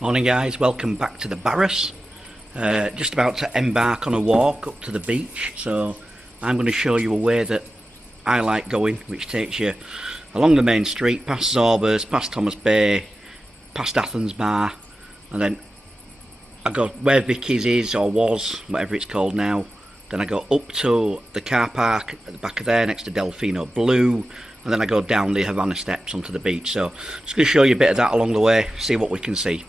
Morning guys, welcome back to the Barras. Just about to embark on a walk up to the beach, so I'm going to show you a way that I like going, which takes you along the main street, past Zorbers, past Thomas Bay, past Athens Bar, and then I go where Vicky's is, or was, whatever it's called now. Then I go up to the car park at the back of there next to Delfino Blue, and then I go down the Havana steps onto the beach. So just going to show you a bit of that along the way, see what we can see.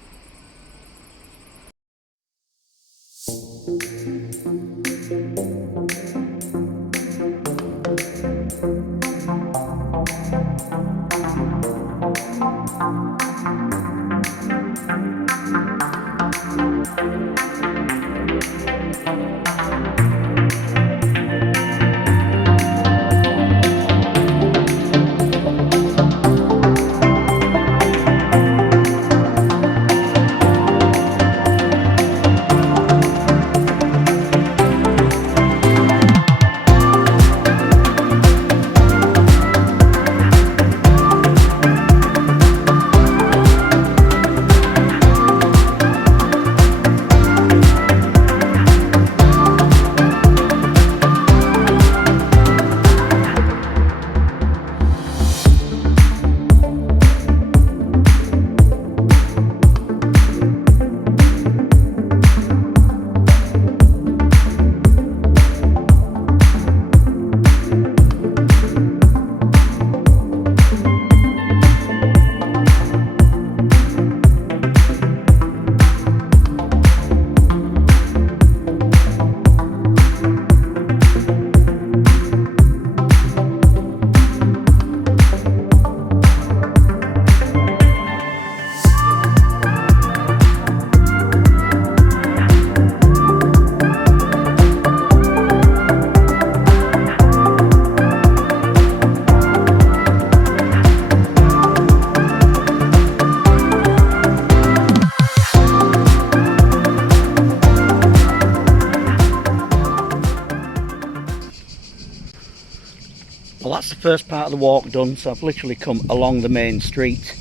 Well, that's the first part of the walk done, so I've literally come along the main street,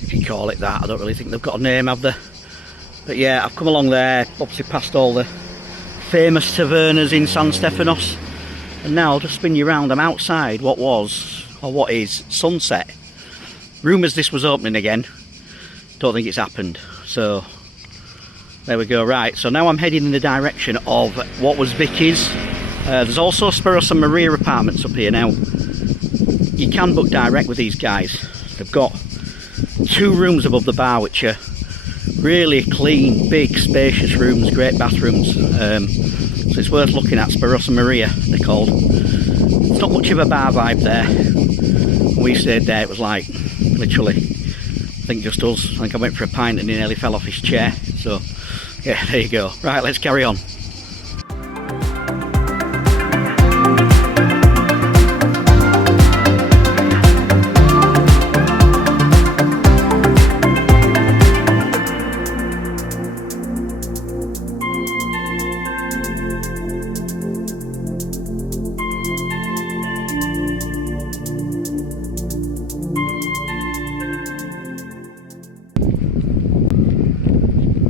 if you call it that. I don't really think they've got a name, have they? But yeah, I've come along there, obviously past all the famous tavernas in San Stefanos, and now I'll just spin you around. I'm outside what was, or what is, Sunset. Rumours this was opening again, don't think it's happened, so there we go. Right, so now I'm heading in the direction of what was Vicky's. There's also Spiros and Maria apartments up here now. You can book direct with these guys. They've got 2 rooms above the bar which are really clean, big, spacious rooms, great bathrooms. So it's worth looking at. Spiros and Maria, they're called. It's not much of a bar vibe there. When we stayed there, it was like, literally, I think just us. I think I went for a pint and he nearly fell off his chair. So, yeah, there you go. Right, let's carry on.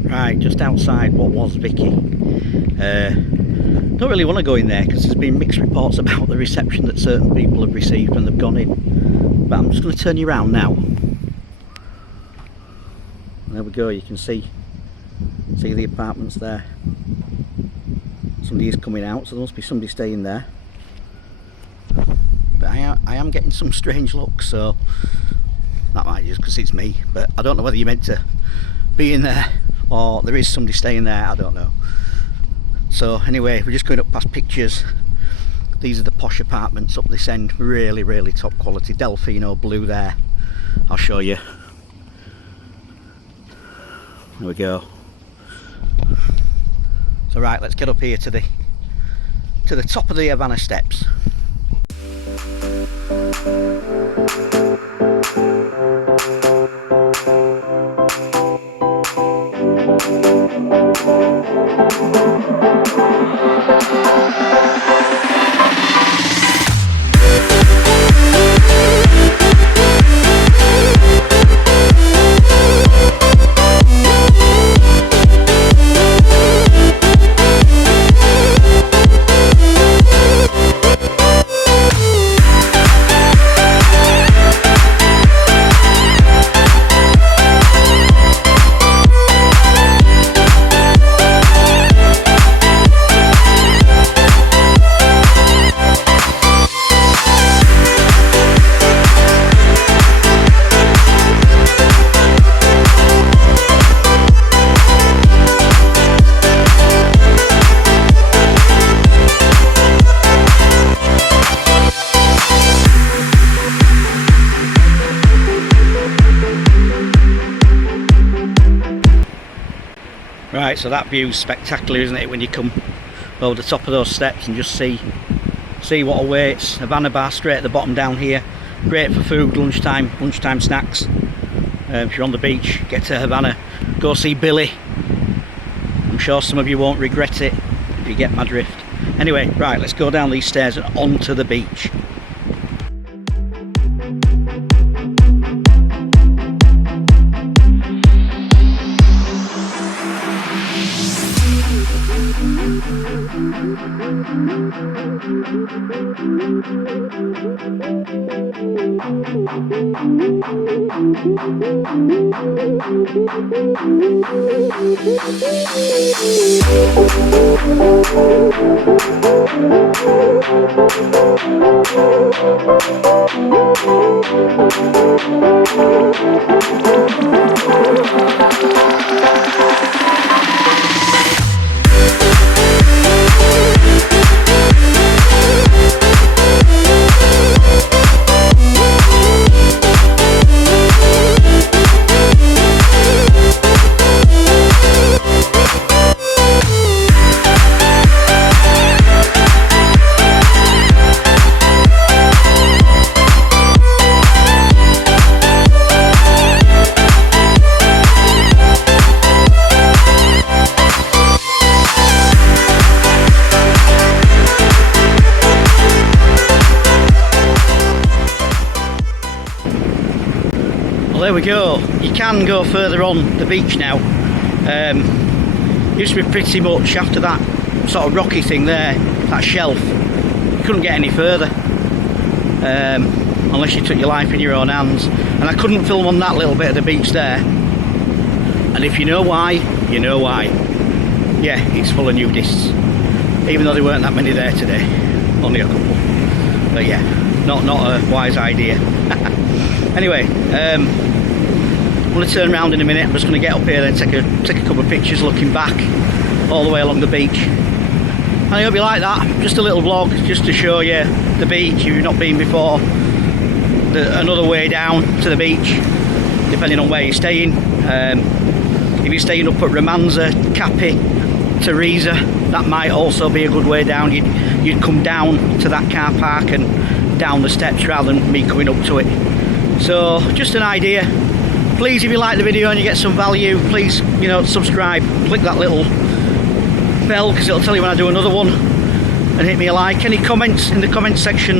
Right, just outside what was Vicky. Don't really want to go in there because there's been mixed reports about the reception that certain people have received when they've gone in. But I'm just going to turn you around now. There we go, you can see the apartments there. Somebody is coming out, so there must be somebody staying there. But I am getting some strange looks, so that might just because it's me, but I don't know whether you're meant to be in there or there is somebody staying there, I don't know. So anyway, we're just going up past pictures. These are the posh apartments up this end, really, really top quality. Delfino Blue there, I'll show you. There we go. So right, let's get up here to the top of the Havana steps. Right, so that view's spectacular, isn't it, when you come over the top of those steps and just see what awaits. Havana bar straight at the bottom down here. Great for food, lunchtime snacks. If you're on the beach, get to Havana, go see Billy. I'm sure some of you won't regret it if you get my drift. Anyway, right, let's go down these stairs and onto the beach. There we go. You can go further on the beach now. Used to be pretty much after that sort of rocky thing there, that shelf, you couldn't get any further unless you took your life in your own hands. And I couldn't film on that little bit of the beach there. And if you know why, you know why. Yeah, it's full of nudists. Even though there weren't that many there today, only a couple. But yeah, not a wise idea. Anyway, I'm going to turn around in a minute. I'm just going to get up here and take a couple of pictures looking back all the way along the beach. And I hope you like that. Just a little vlog just to show you the beach if you've not been before. Another way down to the beach, depending on where you're staying. If you're staying up at Romanza, Capi, Teresa, that might also be a good way down. You'd come down to that car park and down the steps rather than me coming up to it. So just an idea. Please, if you like the video and you get some value, please, subscribe, click that little bell because it'll tell you when I do another one, and hit me a like. Any comments in the comments section,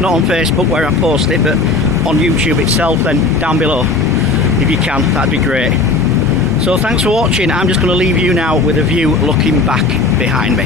not on Facebook where I post it, but on YouTube itself, then down below if you can, that'd be great. So thanks for watching. I'm just going to leave you now with a view looking back behind me.